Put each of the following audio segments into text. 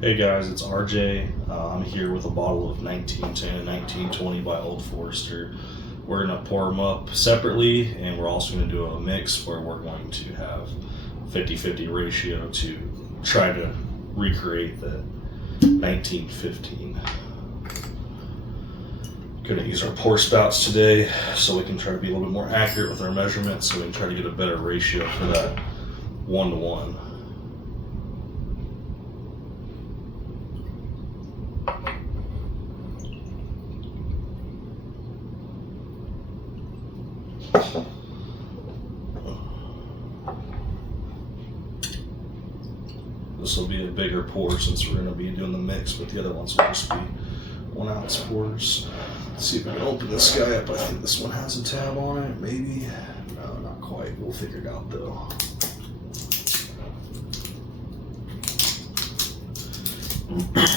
Hey guys, it's RJ. I'm here with a bottle of 1910 and 1920 by Old Forester. We're going to pour them up separately, and we're also going to do a mix where we're going to have 50-50 ratio to try to recreate the 1915. Going to use our pour spouts today so we can try to be a little bit more accurate with our measurements, so we can try to get a better ratio for that 1-to-1. This will be a bigger pour since we're going to be doing the mix, but the other ones will just be 1 ounce pours. Let's see if we can open this guy up. I think this one has a tab on it, maybe. No, not quite. We'll figure it out though.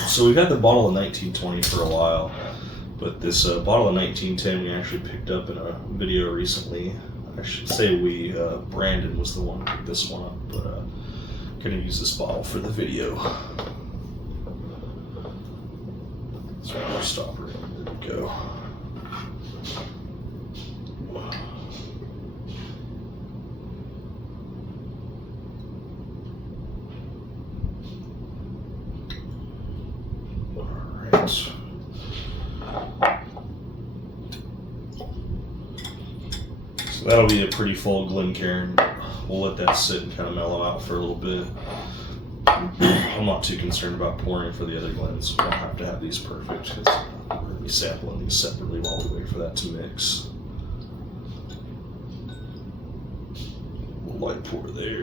So we've had the bottle of 1920 for a while, but this bottle of 1910 we actually picked up in a video recently. I should say Brandon was the one who picked this one up, but gonna use this bottle for the video. So our stopper, there we go. Alright. So that'll be a pretty full Glencairn. We'll let that sit and kind of mellow out for a little bit. I'm not too concerned about pouring for the other Glens. We don't have to have these perfect because we're going to be sampling these separately while we wait for that to mix. We'll light pour there.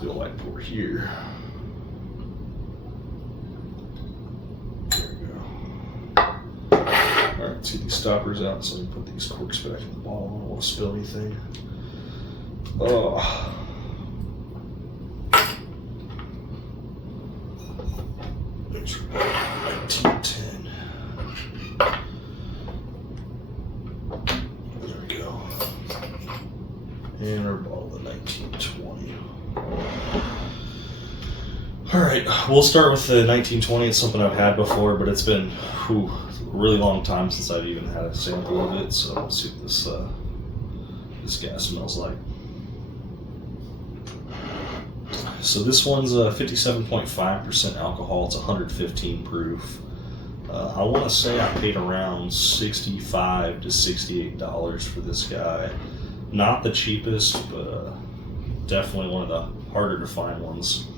Do a light pour here. There we go. Alright, see these stoppers out, so we put these corks back in the bottle. I don't want to spill anything. Oh. There's 1910. There we go. And our bottle of 1920. Alright, we'll start with the 1920. It's something I've had before, but it's been a really long time since I've even had a sample of it, so let's see what this guy smells like. So this one's 57.5% alcohol. It's 115 proof. I want to say I paid around $65 to $68 for this guy. Not the cheapest, but definitely one of the harder to find ones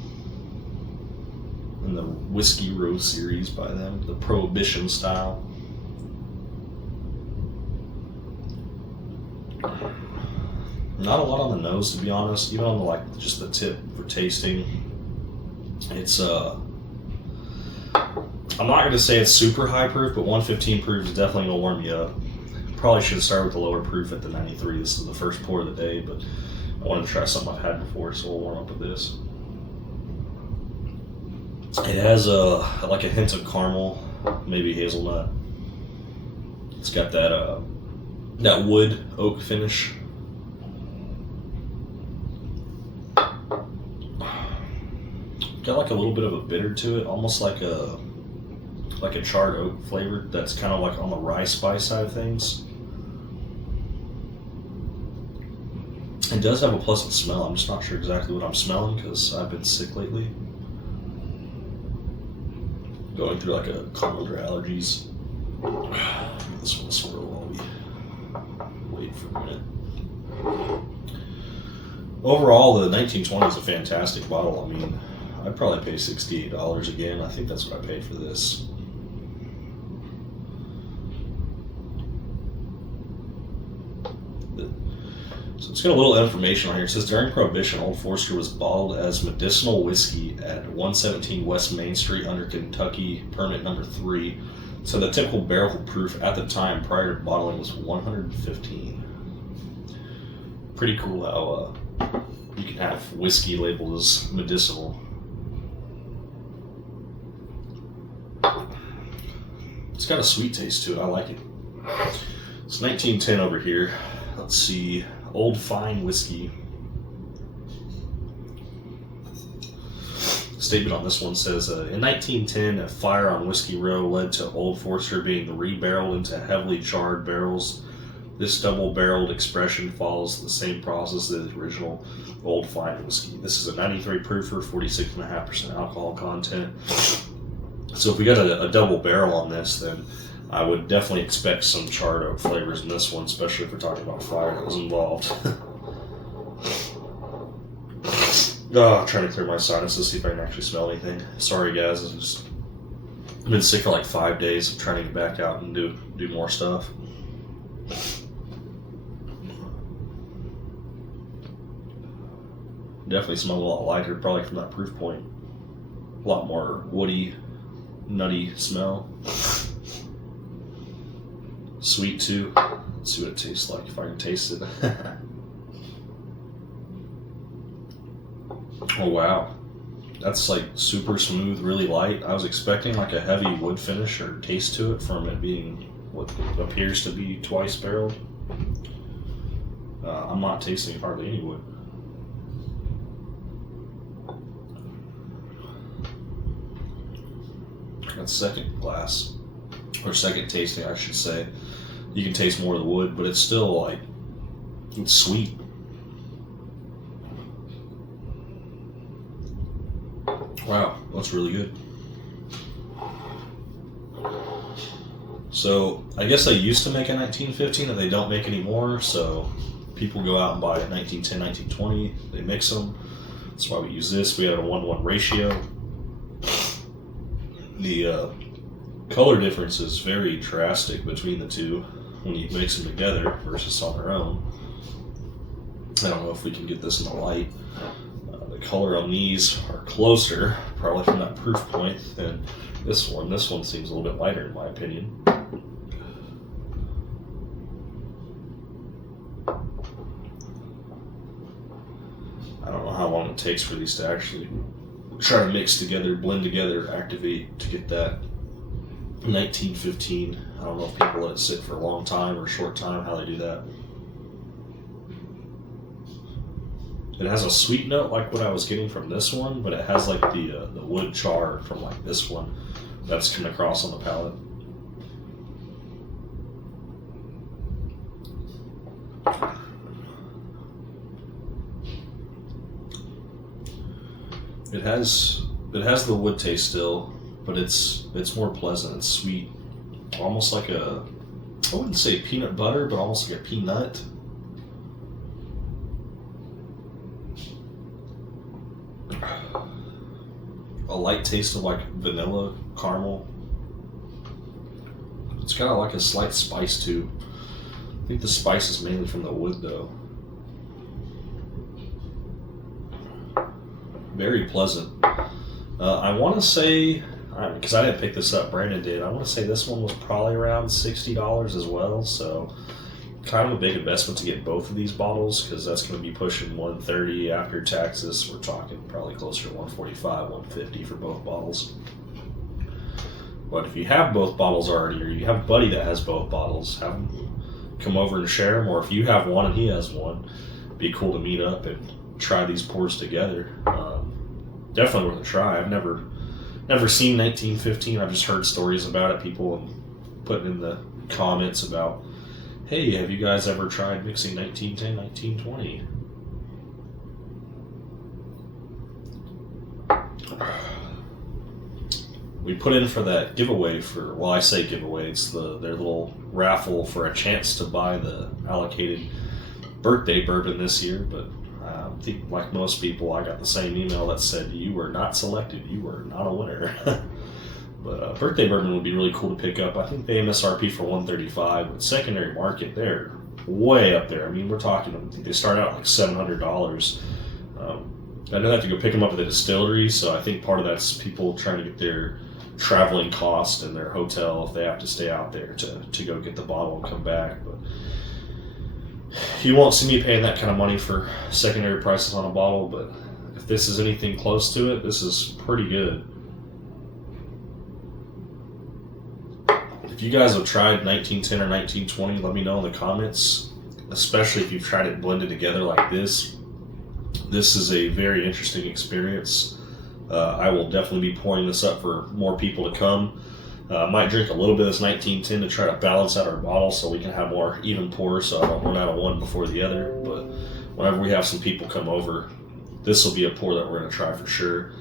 in the Whiskey Row series by them, the Prohibition style. Not a lot on the nose, to be honest. Even on the, just the tip for tasting, it's I'm not going to say it's super high proof, but 115 proof is definitely going to warm you up. Probably should start with the lower proof at the 93. This is the first pour of the day, but I wanted to try something I've had before, so we'll warm up with this. It has like a hint of caramel, maybe hazelnut. It's got that wood oak finish. Got like a little bit of a bitter to it, almost like a charred oak flavor. That's kind of like on the rye spice side of things. It does have a pleasant smell. I'm just not sure exactly what I'm smelling because I've been sick lately. Going through like a cold or allergies. This one swirl while we wait for a minute. Overall, the 1920 is a fantastic bottle. I mean, I'd probably pay $68 again. I think that's what I paid for this. So it's got a little information on here. It says, during Prohibition, Old Forester was bottled as medicinal whiskey at 117 West Main Street under Kentucky permit number 3. So the typical barrel proof at the time prior to bottling was 115. Pretty cool how you can have whiskey labeled as medicinal. It's got a sweet taste to it. I like it. It's 1910 over here. Let's see. Old Fine Whisky. statement on this one says, in 1910, a fire on Whiskey Row led to Old Forester being re-barreled into heavily charred barrels. This double-barreled expression follows the same process as the original Old Fine Whiskey. This is a 93 proofer, 46.5% alcohol content. So if we got a double barrel on this, then I would definitely expect some charred oak flavors in this one, especially if we're talking about fire that was involved. I'm trying to clear my sinuses, see if I can actually smell anything. Sorry guys, I've been sick for like 5 days. I'm trying to get back out and do more stuff. Definitely smells a lot lighter, probably from that proof point. A lot more woody, nutty smell. Sweet too. Let's see what it tastes like if I can taste it. Oh wow, that's like super smooth, really light. I was expecting like a heavy wood finish or taste to it from it being what appears to be twice barreled. I'm not tasting hardly any wood. That second glass, or second tasting I should say, you can taste more of the wood, but it's still like, it's sweet. Wow, that's really good. So I guess they used to make a 1915 that they don't make anymore, so people go out and buy a 1910, 1920, they mix them. That's why we use this. We have a 1:1 ratio. The color difference is very drastic between the two when you mix them together versus on their own. I don't know if we can get this in the light. The color on these are closer, probably from that proof point, than this one. This one seems a little bit lighter in my opinion. I don't know how long it takes for these to actually try to mix together, blend together, activate to get that 1915. I don't know if people let it sit for a long time or a short time, how they do that. It has a sweet note like what I was getting from this one, but it has like the wood char from like this one that's coming across on the palate. It has the wood taste still, but it's more pleasant. It's sweet, almost like I wouldn't say peanut butter, but almost like a peanut. A light taste of like vanilla caramel. It's got like a slight spice too. I think the spice is mainly from the wood though. Very pleasant. I want to say, because I didn't pick this up, Brandon did, I want to say this one was probably around $60 as well, so kind of a big investment to get both of these bottles, because that's going to be pushing $130 after taxes. We're talking probably closer to $145, $150 for both bottles. But if you have both bottles already, or you have a buddy that has both bottles, have them come over and share them, or if you have one and he has one, it'd be cool to meet up and try these pours together. Definitely worth a try. I've never seen 1915. I've just heard stories about it. People putting in the comments about, hey, have you guys ever tried mixing 1910, 1920? We put in for that giveaway for, well, I say giveaway, it's their little raffle for a chance to buy the allocated birthday bourbon this year, but I think like most people, I got the same email that said you were not selected, you were not a winner. But birthday bourbon would be really cool to pick up. I think they MSRP for $135, but secondary market, they're way up there. I mean, we're talking, I think they start out like $700. I know they have to go pick them up at the distillery, so I think part of that's people trying to get their traveling cost and their hotel if they have to stay out there to go get the bottle and come back. But you won't see me paying that kind of money for secondary prices on a bottle, but if this is anything close to it, this is pretty good. If you guys have tried 1910 or 1920, let me know in the comments, especially if you've tried it blended together like this. This is a very interesting experience. I will definitely be pouring this up for more people to come. I might drink a little bit of this 1910 to try to balance out our bottle so we can have more even pours so I don't run out of one before the other. But whenever we have some people come over, this will be a pour that we're going to try for sure.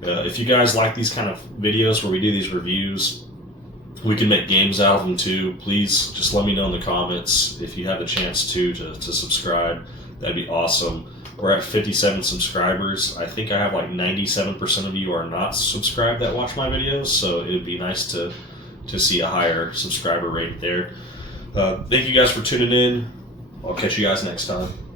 If you guys like these kind of videos where we do these reviews, we can make games out of them too. Please just let me know in the comments if you have the chance to subscribe. That'd be awesome. We're at 57 subscribers. I think I have like 97% of you are not subscribed that watch my videos, so it would be nice to see a higher subscriber rate there. Thank you guys for tuning in. I'll catch you guys next time.